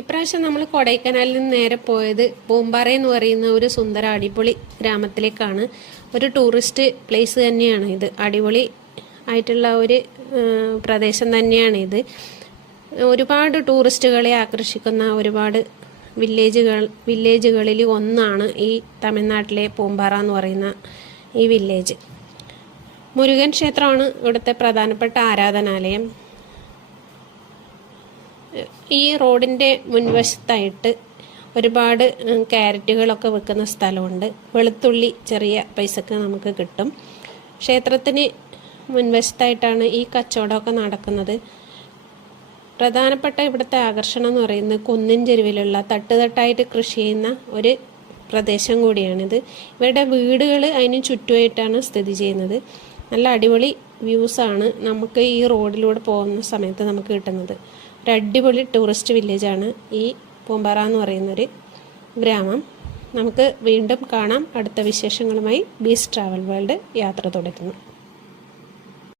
ഇപ്രാവശ്യം നമ്മൾ കൊടൈക്കനാലിൽ നിന്ന് നേരെ പോയത് പൂമ്പാറ എന്ന് പറയുന്ന ഒരു സുന്ദര അടിപൊളി ഗ്രാമത്തിലേക്കാണ്. ഒരു ടൂറിസ്റ്റ് പ്ലേസ് തന്നെയാണ് ഇത്. അടിപൊളി ആയിട്ടുള്ള ഒരു പ്രദേശം ഇത്. ഒരുപാട് ടൂറിസ്റ്റുകളെ ആകർഷിക്കുന്ന ഒരുപാട് വില്ലേജുകളിൽ ഒന്നാണ് ഈ തമിഴ്നാട്ടിലെ പൂമ്പാറ എന്ന് പറയുന്ന ഈ വില്ലേജ്. മുരുകൻ ക്ഷേത്രമാണ് ഇവിടുത്തെ പ്രധാനപ്പെട്ട ആരാധനാലയം. ഈ റോഡിൻ്റെ മുൻവശത്തായിട്ട് ഒരുപാട് ക്യാരറ്റുകളൊക്കെ വെക്കുന്ന സ്ഥലമുണ്ട്. വെളുത്തുള്ളി ചെറിയ പൈസക്ക് നമുക്ക് കിട്ടും. ക്ഷേത്രത്തിന് മുൻവശത്തായിട്ടാണ് ഈ കച്ചവടമൊക്കെ നടക്കുന്നത്. പ്രധാനപ്പെട്ട ഇവിടുത്തെ ആകർഷണം എന്ന് പറയുന്നത് കുന്നിൻ ചെരുവിലുള്ള തട്ടുതട്ടായിട്ട് കൃഷി ചെയ്യുന്ന ഒരു പ്രദേശം കൂടിയാണിത്. ഇവരുടെ വീടുകൾ അതിന് ചുറ്റുമായിട്ടാണ് സ്ഥിതി ചെയ്യുന്നത്. നല്ല അടിപൊളി വ്യൂസാണ് നമുക്ക് ഈ റോഡിലൂടെ പോകുന്ന സമയത്ത് നമുക്ക് കിട്ടുന്നത്. ഒരു അടിപൊളി ടൂറിസ്റ്റ് വില്ലേജാണ് ഈ പൂമ്പാറ എന്ന് പറയുന്നൊരു ഗ്രാമം. നമുക്ക് വീണ്ടും കാണാം. അടുത്ത വിശേഷങ്ങളുമായി ബീസ് ട്രാവൽ വേൾഡ് യാത്ര തുടരുന്നു.